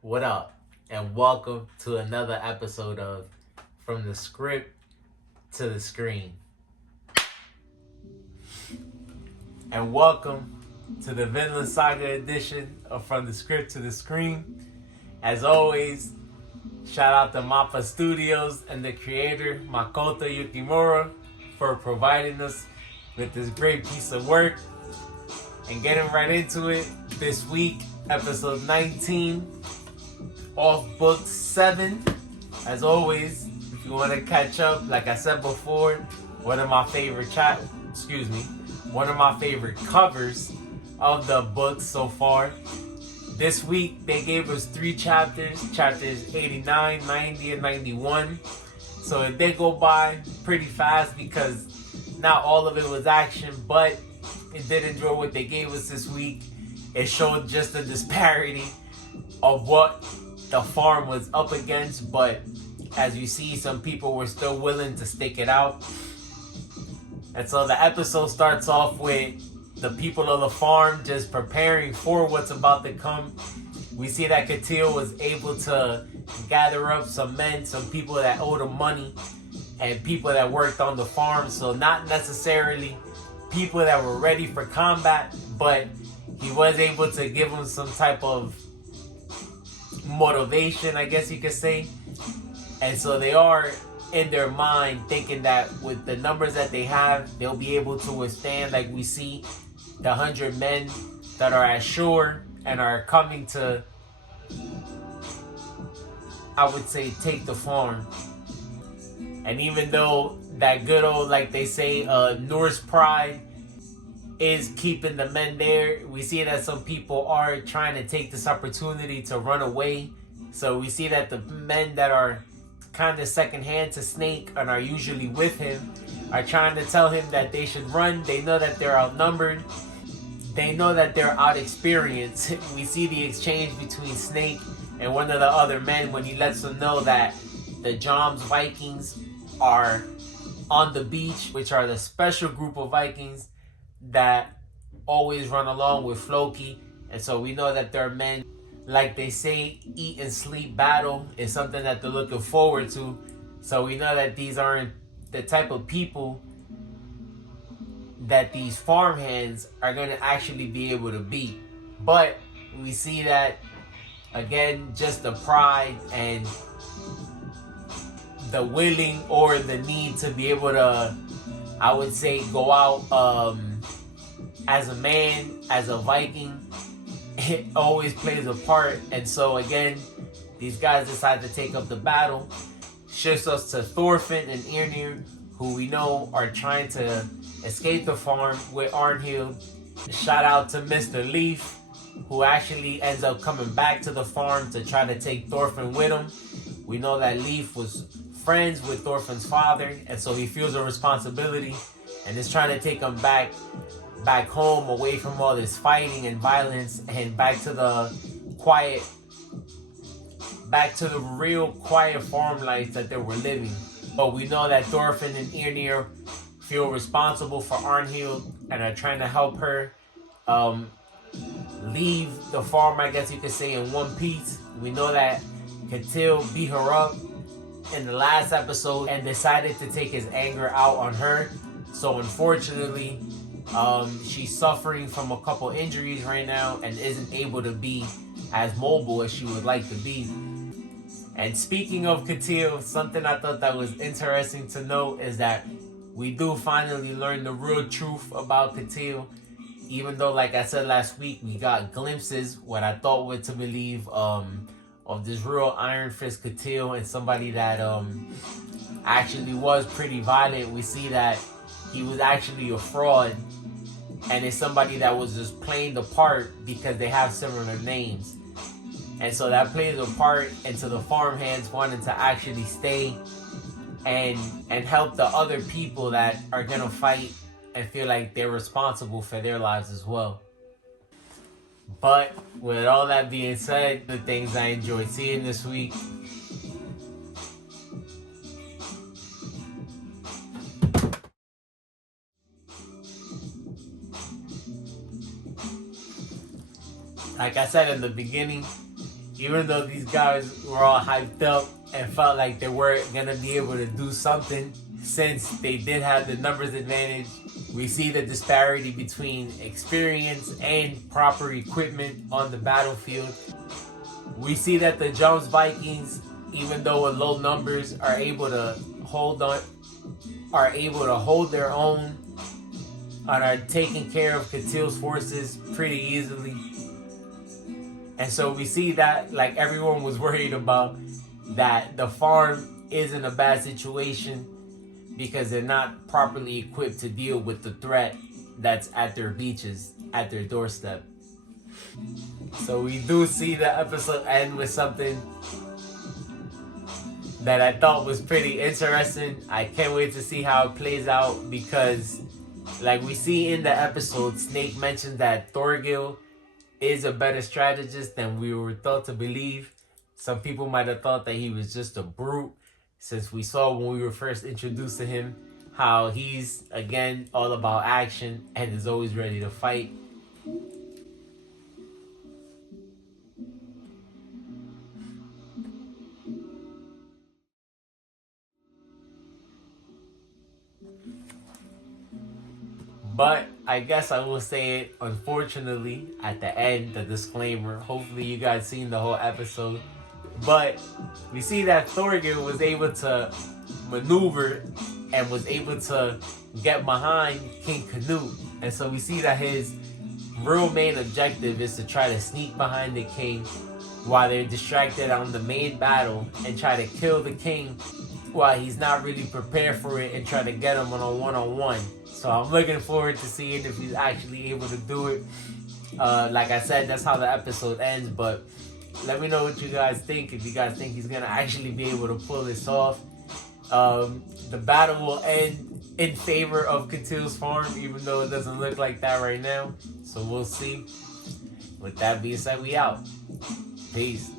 What up? And welcome to another episode of From the Script to the Screen. And welcome to the Vinland Saga edition of From the Script to the Screen. As always, shout out to Mappa Studios and the creator, Makoto Yukimura, for providing us with this great piece of work. And getting right into it, this week, episode 19, off book 7. As always, if you want to catch up, like I said before, one of my favorite covers of the book so far. This week they gave us 3 chapters 89, 90, and 91. So it did go by pretty fast because not all of it was action, but it did enjoy what they gave us this week. It showed just the disparity of what the farm was up against, but as you see, some people were still willing to stick it out. And so the episode starts off with the people of the farm just preparing for what's about to come. We see that Ketils was able to gather up some men, some people that owed him money, and people that worked on the farm. So not necessarily people that were ready for combat, but he was able to give them some type of motivation, I guess you could say. And so they are in their mind thinking that with the numbers that they have, they'll be able to withstand, like we see the 100 men that are at shore and are coming to, I would say, take the farm. And even though that good old, like they say, Norse pride is keeping the men there, we see that some people are trying to take this opportunity to run away. So we see that the men that are kind of secondhand to Snake and are usually with him are trying to tell him that they should run. They know that they're outnumbered. They know that they're outexperienced. We see the exchange between Snake and one of the other men when he lets them know that the Jom's Vikings are on the beach, which are the special group of Vikings that always run along with Floki. And so we know that they're men, like they say, eat and sleep battle is something that they're looking forward to. So we know that these aren't the type of people that these farmhands are going to actually be able to beat. But we see that, again, just the pride and the willing or the need to be able to, I would say, go out as a man, as a Viking, it always plays a part. And so again, these guys decide to take up the battle. Shifts us to Thorfinn and Irnir, who we know are trying to escape the farm with Arnhild. Shout out to Mr. Leaf, who actually ends up coming back to the farm to try to take Thorfinn with him. We know that Leaf was friends with Thorfinn's father, and so he feels a responsibility and is trying to take him back home, away from all this fighting and violence, and back to the real quiet farm life that they were living. But we know that Thorfinn and Irnir feel responsible for Arnhild and are trying to help her leave the farm, I guess you could say, in one piece. We know that Ketils beat her up in the last episode and decided to take his anger out on her. So unfortunately, she's suffering from a couple injuries right now and isn't able to be as mobile as she would like to be. And speaking of Ketils, something I thought that was interesting to note is that we do finally learn the real truth about Ketils. Even though, like I said last week, we got glimpses, what I thought were to believe, of this real Iron Fist Ketils and somebody that actually was pretty violent. We see that he was actually a fraud, and it's somebody that was just playing the part because they have similar names. And so that plays a part into the farmhands wanting to actually stay and help the other people that are going to fight and feel like they're responsible for their lives as well. But with all that being said, the things I enjoyed seeing this week, like I said in the beginning, Even though these guys were all hyped up and felt like they weren't gonna be able to do something, since they did have the numbers advantage, we see the disparity between experience and proper equipment on the battlefield. We see that the Jones Vikings, even though with low numbers, are able to hold their own and are taking care of Ketils' forces pretty easily. And so we see that, like, everyone was worried about, that the farm is in a bad situation because they're not properly equipped to deal with the threat that's at their beaches, at their doorstep. So we do see the episode end with something that I thought was pretty interesting. I can't wait to see how it plays out because, like we see in the episode, Snake mentioned that Thorgil is a better strategist than we were thought to believe. Some people might have thought that he was just a brute, since we saw when we were first introduced to him how he's, again, all about action and is always ready to fight. But I guess I will say it, unfortunately, at the end, the disclaimer. Hopefully you guys seen the whole episode. But we see that Thorgil was able to maneuver and was able to get behind King Canute. And so we see that his real main objective is to try to sneak behind the king while they're distracted on the main battle and try to kill the king while he's not really prepared for it and try to get him on a one-on-one. So I'm looking forward to seeing if he's actually able to do it. Like I said, that's how the episode ends, but let me know what you guys think, if you guys think he's gonna actually be able to pull this off. The battle will end in favor of Ketils' farm, even though it doesn't look like that right now. So we'll see. With that being said, we out. Peace.